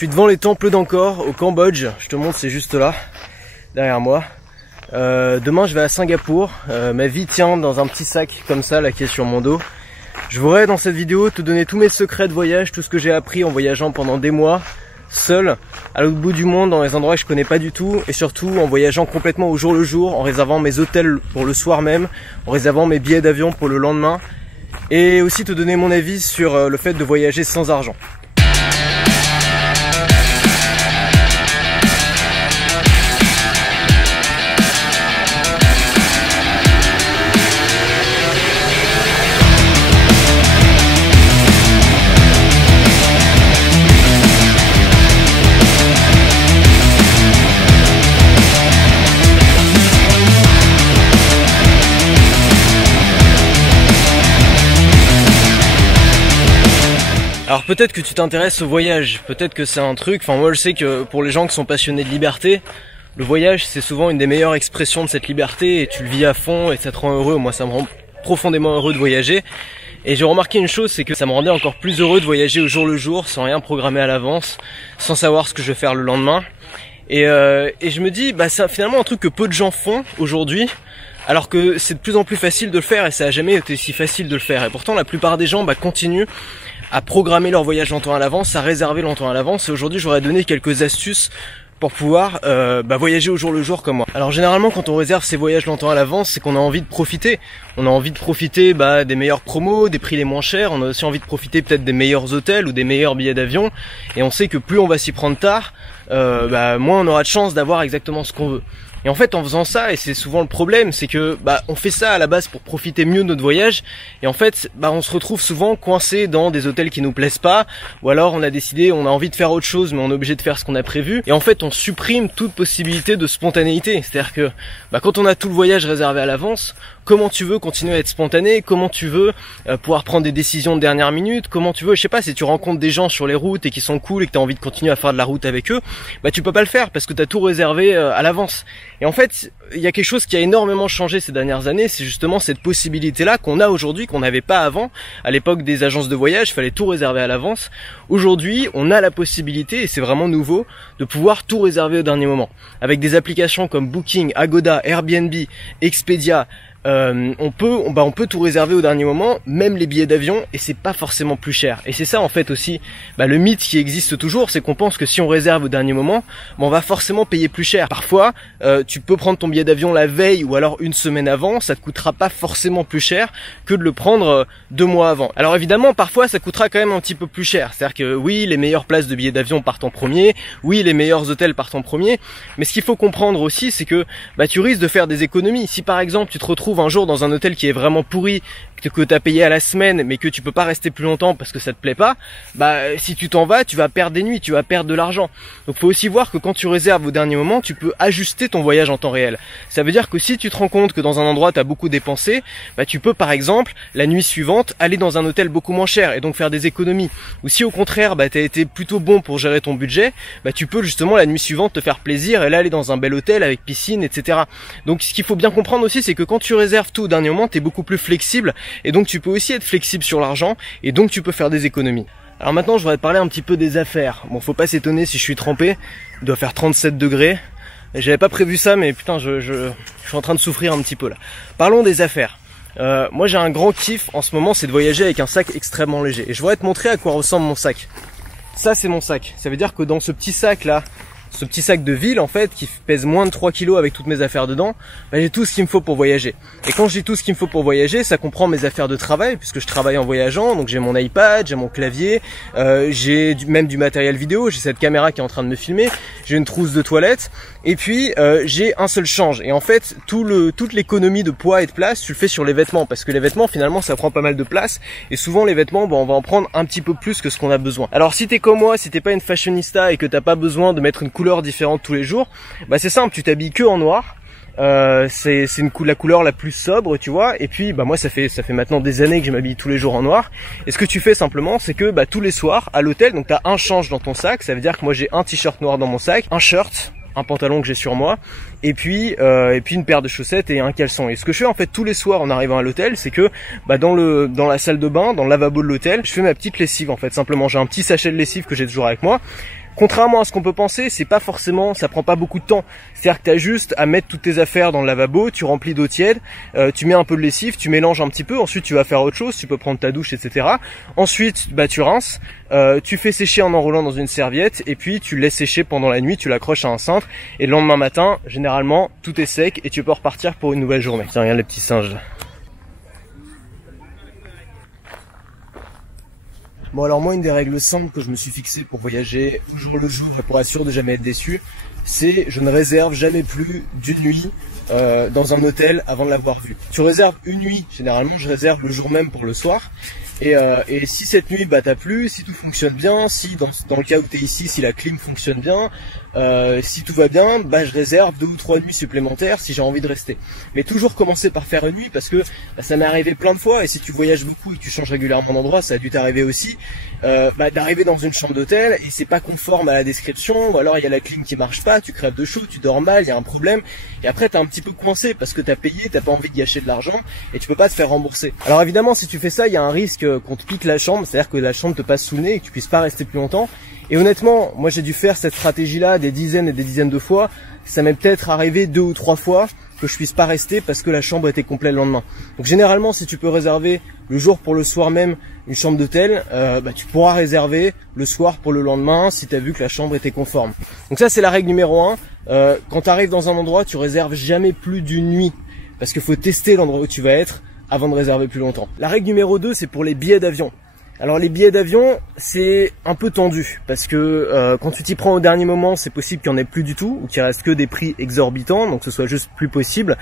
suis devant les temples d'Angkor au Cambodge, je te montre, c'est juste là, derrière moi. Demain je vais à Singapour, ma vie tient dans un petit sac comme ça là qui est sur mon dos. Je voudrais dans cette vidéo te donner tous mes secrets de voyage, tout ce que j'ai appris en voyageant pendant des mois, seul, à l'autre bout du monde, dans les endroits que je connais pas du tout, et surtout en voyageant complètement au jour le jour, en réservant mes hôtels pour le soir même, en réservant mes billets d'avion pour le lendemain, et aussi te donner mon avis sur le fait de voyager sans argent. Alors peut-être que tu t'intéresses au voyage, peut-être que c'est un truc, enfin moi je sais que pour les gens qui sont passionnés de liberté, le voyage c'est souvent une des meilleures expressions de cette liberté et tu le vis à fond et ça te rend heureux. Moi ça me rend profondément heureux de voyager et j'ai remarqué une chose, c'est que ça me rendait encore plus heureux de voyager au jour le jour, sans rien programmer à l'avance, sans savoir ce que je vais faire le lendemain. Et je me dis, bah c'est finalement un truc que peu de gens font aujourd'hui, alors que c'est de plus en plus facile de le faire et ça a jamais été si facile de le faire. Et pourtant la plupart des gens continuent à programmer leur voyage longtemps à l'avance, à réserver longtemps à l'avance. Et aujourd'hui, j'aurais donné quelques astuces pour pouvoir voyager au jour le jour comme moi. Alors généralement, quand on réserve ses voyages longtemps à l'avance, c'est qu'on a envie de profiter. On a envie de profiter des meilleures promos, des prix les moins chers. On a aussi envie de profiter peut-être des meilleurs hôtels ou des meilleurs billets d'avion. Et on sait que plus on va s'y prendre tard, moins on aura de chance d'avoir exactement ce qu'on veut. Et en fait, en faisant ça, et c'est souvent le problème, c'est que on fait ça à la base pour profiter mieux de notre voyage, et en fait, on se retrouve souvent coincé dans des hôtels qui nous plaisent pas, ou alors on a décidé, on a envie de faire autre chose, mais on est obligé de faire ce qu'on a prévu, et en fait, on supprime toute possibilité de spontanéité. C'est-à-dire que quand on a tout le voyage réservé à l'avance, comment tu veux continuer à être spontané, comment tu veux pouvoir prendre des décisions de dernière minute, comment tu veux, je sais pas, si tu rencontres des gens sur les routes et qui sont cool et que tu as envie de continuer à faire de la route avec eux, tu peux pas le faire parce que tu as tout réservé à l'avance. Et en fait, il y a quelque chose qui a énormément changé ces dernières années, c'est justement cette possibilité-là qu'on a aujourd'hui, qu'on n'avait pas avant. À l'époque des agences de voyage, il fallait tout réserver à l'avance. Aujourd'hui, on a la possibilité, et c'est vraiment nouveau, de pouvoir tout réserver au dernier moment. Avec des applications comme Booking, Agoda, Airbnb, Expedia, on peut tout réserver au dernier moment, même les billets d'avion, et c'est pas forcément plus cher. Et c'est ça en fait aussi le mythe qui existe toujours, c'est qu'on pense que si on réserve au dernier moment, on va forcément payer plus cher. Parfois tu peux prendre ton billet d'avion la veille ou alors une semaine avant, ça te coûtera pas forcément plus cher que de le prendre 2 mois avant. Alors évidemment parfois ça coûtera quand même un petit peu plus cher, c'est-à-dire que oui, les meilleures places de billets d'avion partent en premier, oui, les meilleurs hôtels partent en premier, mais ce qu'il faut comprendre aussi, c'est que tu risques de faire des économies. Si par exemple tu te retrouves un jour dans un hôtel qui est vraiment pourri, que tu as payé à la semaine mais que tu peux pas rester plus longtemps parce que ça te plaît pas, si tu t'en vas, tu vas perdre des nuits, tu vas perdre de l'argent. Donc faut aussi voir que quand tu réserves au dernier moment, tu peux ajuster ton voyage en temps réel. Ça veut dire que si tu te rends compte que dans un endroit tu as beaucoup dépensé, tu peux par exemple la nuit suivante aller dans un hôtel beaucoup moins cher et donc faire des économies. Ou si au contraire tu as été plutôt bon pour gérer ton budget, tu peux justement la nuit suivante te faire plaisir et là aller dans un bel hôtel avec piscine, etc. Donc ce qu'il faut bien comprendre aussi, c'est que quand tu réserves tout au dernier moment, tu es beaucoup plus flexible et donc tu peux aussi être flexible sur l'argent et donc tu peux faire des économies. Alors maintenant je voudrais te parler un petit peu des affaires. Bon, faut pas s'étonner si je suis trempé, il doit faire 37 degrés. J'avais pas prévu ça, mais putain je suis en train de souffrir un petit peu là. Parlons des affaires. Moi j'ai un grand kiff en ce moment, c'est de voyager avec un sac extrêmement léger. Et je voudrais te montrer à quoi ressemble mon sac. Ça c'est mon sac, ça veut dire que dans ce petit sac là, ce petit sac de ville en fait qui pèse moins de 3 kilos avec toutes mes affaires dedans, j'ai tout ce qu'il me faut pour voyager. Et quand je dis tout ce qu'il me faut pour voyager, ça comprend mes affaires de travail puisque je travaille en voyageant, donc j'ai mon iPad, j'ai mon clavier, j'ai même du matériel vidéo, j'ai cette caméra qui est en train de me filmer, j'ai une trousse de toilette et puis j'ai un seul change. Et en fait toute l'économie de poids et de place, tu le fais sur les vêtements parce que les vêtements finalement ça prend pas mal de place et souvent les vêtements on va en prendre un petit peu plus que ce qu'on a besoin. Alors si t'es comme moi, si t'es pas une fashionista et que t'as pas besoin de mettre une couleur différente tous les jours, c'est simple, tu t'habilles que en noir. C'est la couleur la plus sobre, tu vois. Et puis moi ça fait maintenant des années que je m'habille tous les jours en noir. Et ce que tu fais simplement, c'est que tous les soirs à l'hôtel, donc t'as un change dans ton sac. Ça veut dire que moi j'ai un t-shirt noir dans mon sac, un shirt, un pantalon que j'ai sur moi, et puis une paire de chaussettes et un caleçon. Et ce que je fais en fait tous les soirs en arrivant à l'hôtel, c'est que dans la salle de bain, dans le lavabo de l'hôtel, je fais ma petite lessive en fait. Simplement, j'ai un petit sachet de lessive que j'ai toujours avec moi. contrairement à ce qu'on peut penser, c'est pas forcément, ça prend pas beaucoup de temps. C'est-à-dire que tu as juste à mettre toutes tes affaires dans le lavabo, tu remplis d'eau tiède, tu mets un peu de lessive, tu mélanges un petit peu, ensuite tu vas faire autre chose, tu peux prendre ta douche, etc. Ensuite, bah tu rinces, tu fais sécher en enroulant dans une serviette et puis tu le laisses sécher pendant la nuit, tu l'accroches à un cintre et le lendemain matin, généralement, tout est sec et tu peux repartir pour une nouvelle journée. Tiens, regarde les petits singes là. Bon alors moi une des règles simples que je me suis fixé pour voyager au jour le jour pour être sûr de jamais être déçu, c'est je ne réserve jamais plus d'une nuit dans un hôtel avant de l'avoir vu. Tu réserves une nuit, généralement je réserve le jour même pour le soir. Et si cette nuit bah t'as plu, si tout fonctionne bien, si dans le cas où t'es ici, si la clim fonctionne bien, si tout va bien, bah je réserve 2 ou 3 nuits supplémentaires si j'ai envie de rester. Mais toujours commencer par faire une nuit parce que bah, ça m'est arrivé plein de fois et si tu voyages beaucoup et que tu changes régulièrement d'endroit, ça a dû t'arriver aussi, bah, d'arriver dans une chambre d'hôtel et c'est pas conforme à la description ou alors il y a la clim qui marche pas, tu crèves de chaud, tu dors mal, il y a un problème et après t'es un petit peu coincé parce que t'as payé, t'as pas envie de gâcher de l'argent et tu peux pas te faire rembourser. Alors évidemment si tu fais ça, il y a un risque qu'on te pique la chambre, c'est-à-dire que la chambre te passe sous le nez et que tu puisses pas rester plus longtemps. Et honnêtement, moi j'ai dû faire cette stratégie-là des dizaines et des dizaines de fois. Ça m'est peut-être arrivé 2 ou 3 fois que je puisse pas rester parce que la chambre était complète le lendemain. Donc généralement, si tu peux réserver le jour pour le soir même une chambre d'hôtel, bah, tu pourras réserver le soir pour le lendemain si tu as vu que la chambre était conforme. Donc ça c'est la règle numéro 1. Quand tu arrives dans un endroit, tu réserves jamais plus d'une nuit parce qu'il faut tester l'endroit où tu vas être avant de réserver plus longtemps. La règle numéro 2, c'est pour les billets d'avion. Alors les billets d'avion, c'est un peu tendu parce que quand tu t'y prends au dernier moment, c'est possible qu'il n'y en ait plus du tout ou qu'il reste que des prix exorbitants, donc ce soit juste plus possible.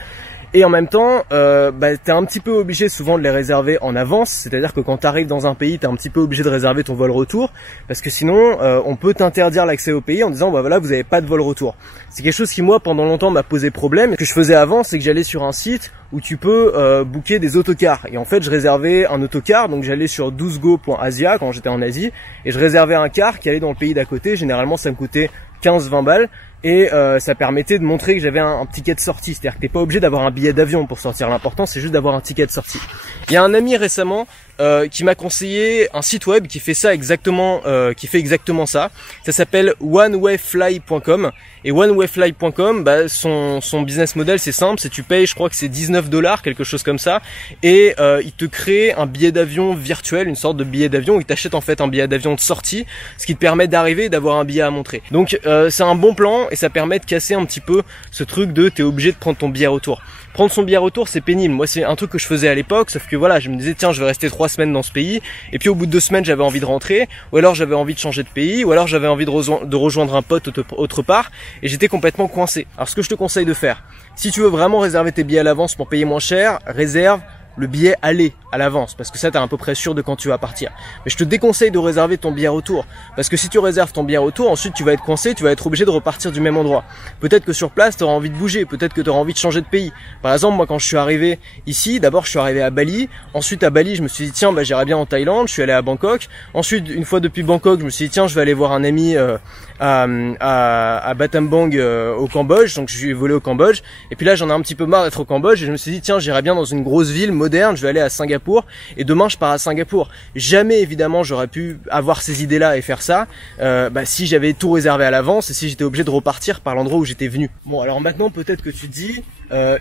Et en même temps, bah, t'es un petit peu obligé souvent de les réserver en avance, c'est-à-dire que quand tu arrives dans un pays, t'es un petit peu obligé de réserver ton vol retour, parce que sinon, on peut t'interdire l'accès au pays en disant, bah voilà, vous n'avez pas de vol retour. C'est quelque chose qui moi, pendant longtemps, m'a posé problème. Ce que je faisais avant, c'est que j'allais sur un site où tu peux booker des autocars. Et en fait, je réservais un autocar, donc j'allais sur 12go.asia quand j'étais en Asie, et je réservais un car qui allait dans le pays d'à côté. Généralement, ça me coûtait 15-20 balles. Et ça permettait de montrer que j'avais un ticket de sortie, c'est-à-dire que t'es pas obligé d'avoir un billet d'avion pour sortir, l'important c'est juste d'avoir un ticket de sortie. Il y a un ami récemment qui m'a conseillé un site web qui fait ça exactement, qui fait exactement ça. Ça s'appelle onewayfly.com et onewayfly.com, bah, son business model c'est simple, c'est tu payes, je crois que c'est $19, quelque chose comme ça, et il te crée un billet d'avion virtuel, une sorte de billet d'avion où il t'achète en fait un billet d'avion de sortie, ce qui te permet d'arriver et d'avoir un billet à montrer. Donc c'est un bon plan. Et ça permet de casser un petit peu ce truc de t'es obligé de prendre ton billet retour. Prendre son billet retour c'est pénible, moi c'est un truc que je faisais à l'époque, sauf que voilà, je me disais tiens je vais rester 3 semaines dans ce pays, et puis au bout de 2 semaines j'avais envie de rentrer, ou alors j'avais envie de changer de pays, ou alors j'avais envie de rejoindre un pote autre part, et j'étais complètement coincé. Alors ce que je te conseille de faire, si tu veux vraiment réserver tes billets à l'avance pour payer moins cher, réserve le billet aller à l'avance, parce que ça t'es à peu près sûr de quand tu vas partir. Mais je te déconseille de réserver ton billet retour, parce que si tu réserves ton billet retour, ensuite tu vas être coincé, tu vas être obligé de repartir du même endroit. Peut-être que sur place tu auras envie de bouger, peut-être que tu auras envie de changer de pays. Par exemple, moi quand je suis arrivé ici, d'abord je suis arrivé à Bali, ensuite à Bali je me suis dit tiens bah j'irai bien en Thaïlande, je suis allé à Bangkok, ensuite une fois depuis Bangkok je me suis dit tiens je vais aller voir un ami à Battambang au Cambodge, donc je suis volé au Cambodge, et puis là j'en ai un petit peu marre d'être au Cambodge et je me suis dit tiens j'irai bien dans une grosse ville moderne, je vais aller à Singapour, et demain je pars à Singapour. Jamais évidemment j'aurais pu avoir ces idées là et faire ça bah, si j'avais tout réservé à l'avance et si j'étais obligé de repartir par l'endroit où j'étais venu. Bon alors maintenant peut-être que tu te dis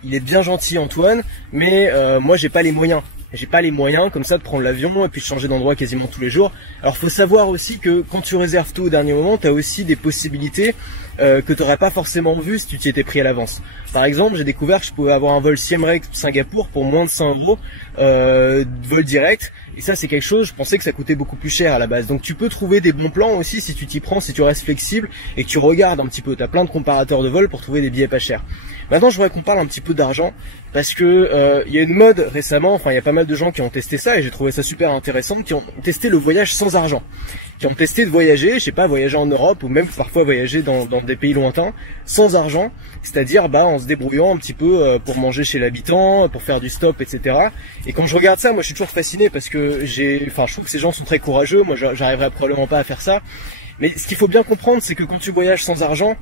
il est bien gentil Antoine, mais moi j'ai pas les moyens. J'ai pas les moyens comme ça de prendre l'avion et puis de changer d'endroit quasiment tous les jours. Alors faut savoir aussi que quand tu réserves tout au dernier moment, tu as aussi des possibilités que tu n'aurais pas forcément vu si tu t'y étais pris à l'avance. Par exemple, j'ai découvert que je pouvais avoir un vol Siem Reap Singapour pour moins de 100 €, vol direct. Et ça, c'est quelque chose, je pensais que ça coûtait beaucoup plus cher à la base. Donc tu peux trouver des bons plans aussi si tu t'y prends, si tu restes flexible et que tu regardes un petit peu. Tu as plein de comparateurs de vol pour trouver des billets pas chers. Maintenant, je voudrais qu'on parle un petit peu d'argent parce que il y a une mode récemment, enfin il y a pas mal de gens qui ont testé ça et j'ai trouvé ça super intéressant, qui ont testé le voyage sans argent, qui ont testé de voyager, je sais pas, voyager en Europe ou même parfois voyager dans des pays lointains sans argent, c'est-à-dire bah en se débrouillant un petit peu pour manger chez l'habitant, pour faire du stop, etc. Et quand je regarde ça, moi je suis toujours fasciné parce que je trouve que ces gens sont très courageux. Moi j'arriverais probablement pas à faire ça. Mais ce qu'il faut bien comprendre, c'est que quand tu voyages sans argent,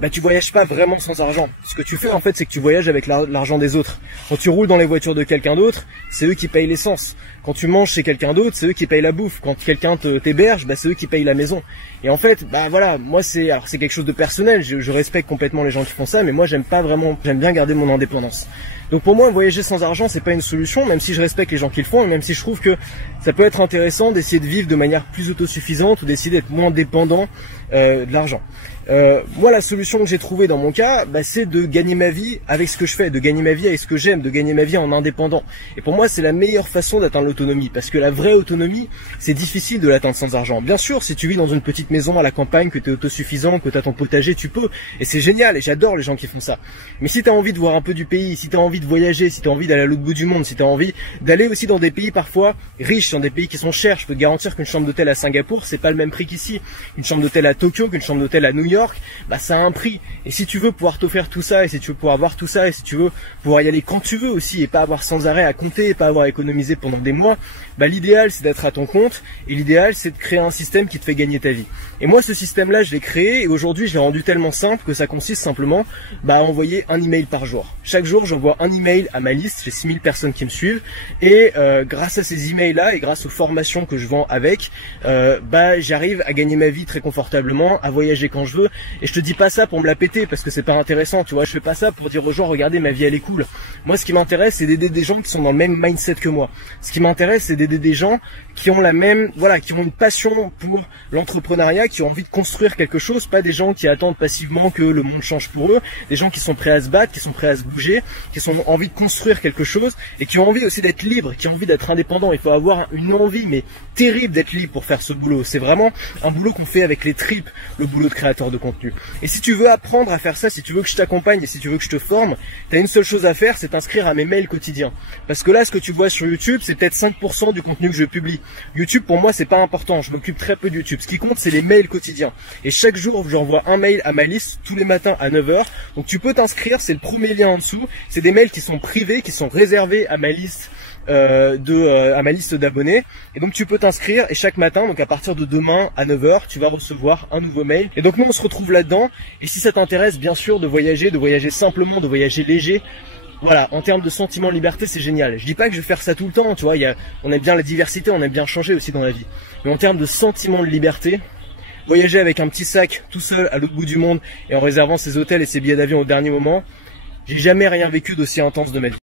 bah tu voyages pas vraiment sans argent. Ce que tu fais en fait, c'est que tu voyages avec l'argent des autres. Quand tu roules dans les voitures de quelqu'un d'autre, c'est eux qui payent l'essence. Quand tu manges chez quelqu'un d'autre, c'est eux qui payent la bouffe. Quand quelqu'un t'héberge, bah c'est eux qui payent la maison. Et en fait, bah voilà, moi c'est quelque chose de personnel. Je respecte complètement les gens qui font ça, mais moi j'aime bien garder mon indépendance. Donc pour moi, voyager sans argent, c'est pas une solution, même si je respecte les gens qui le font, et même si je trouve que ça peut être intéressant d'essayer de vivre de manière plus autosuffisante ou d'essayer d'être moins dépendant de l'argent. Moi, la solution que j'ai trouvée dans mon cas, bah, c'est de gagner ma vie avec ce que je fais, de gagner ma vie avec ce que j'aime, de gagner ma vie en indépendant. Et pour moi, c'est la meilleure façon d'atteindre l'autonomie, parce que la vraie autonomie, c'est difficile de l'atteindre sans argent. Bien sûr, si tu vis dans une petite maison à la campagne, que tu es autosuffisant, que tu as ton potager, tu peux, et c'est génial, et j'adore les gens qui font ça. Mais si tu as envie de voir un peu du pays, si tu as envie de voyager, si tu as envie d'aller à l'autre bout du monde, si tu as envie d'aller aussi dans des pays parfois riches, dans des pays qui sont chers, je peux te garantir qu'une chambre d'hôtel à Singapour, c'est pas le même prix qu'ici. Une chambre d'hôtel à Tokyo, qu'une chambre d'hôtel à New York, bah ça a un prix. Et si tu veux pouvoir t'offrir tout ça, et si tu veux pouvoir voir tout ça, et si tu veux pouvoir y aller quand tu veux aussi, et pas avoir sans arrêt à compter, et pas avoir économisé pendant des mois, bah l'idéal c'est d'être à ton compte, et l'idéal c'est de créer un système qui te fait gagner ta vie. Et moi ce système là je l'ai créé, et aujourd'hui je l'ai rendu tellement simple que ça consiste simplement à envoyer un email par jour. Chaque jour j'envoie un email à ma liste, j'ai 6000 personnes qui me suivent, et grâce à ces emails là, et grâce aux formations que je vends avec, j'arrive à gagner ma vie très confortablement, à voyager quand je veux. Et je te dis pas ça pour me la péter parce que c'est pas intéressant, tu vois, je fais pas ça pour dire aux gens regardez ma vie elle est cool. Moi ce qui m'intéresse c'est d'aider des gens qui sont dans le même mindset que moi. Ce qui m'intéresse c'est d'aider des gens qui ont qui ont une passion pour l'entrepreneuriat, qui ont envie de construire quelque chose, pas des gens qui attendent passivement que le monde change pour eux, des gens qui sont prêts à se battre, qui sont prêts à se bouger, qui ont envie de construire quelque chose et qui ont envie aussi d'être libres, qui ont envie d'être indépendants. Il faut avoir une envie mais terrible d'être libre pour faire ce boulot. C'est vraiment un boulot qu'on fait avec les tripes, le boulot de créateur de contenu. Et si tu veux apprendre à faire ça, si tu veux que je t'accompagne et si tu veux que je te forme, tu as une seule chose à faire, c'est t'inscrire à mes mails quotidiens. Parce que là, ce que tu vois sur YouTube, c'est peut-être 5% du contenu que je publie. YouTube, pour moi, c'est pas important. Je m'occupe très peu de YouTube. Ce qui compte, c'est les mails quotidiens. Et chaque jour, j'envoie un mail à ma liste tous les matins à 9 h. Donc tu peux t'inscrire, c'est le premier lien en dessous. C'est des mails qui sont privés, qui sont réservés à ma liste. À ma liste d'abonnés, et donc tu peux t'inscrire et chaque matin, donc à partir de demain à 9 h, tu vas recevoir un nouveau mail. Et donc nous on se retrouve là-dedans, et si ça t'intéresse bien sûr de voyager simplement, de voyager léger, voilà, en termes de sentiment de liberté, c'est génial. Je dis pas que je vais faire ça tout le temps, tu vois, on aime bien la diversité, on aime bien changer aussi dans la vie. Mais en termes de sentiment de liberté, voyager avec un petit sac tout seul à l'autre bout du monde et en réservant ses hôtels et ses billets d'avion au dernier moment, j'ai jamais rien vécu d'aussi intense de ma vie.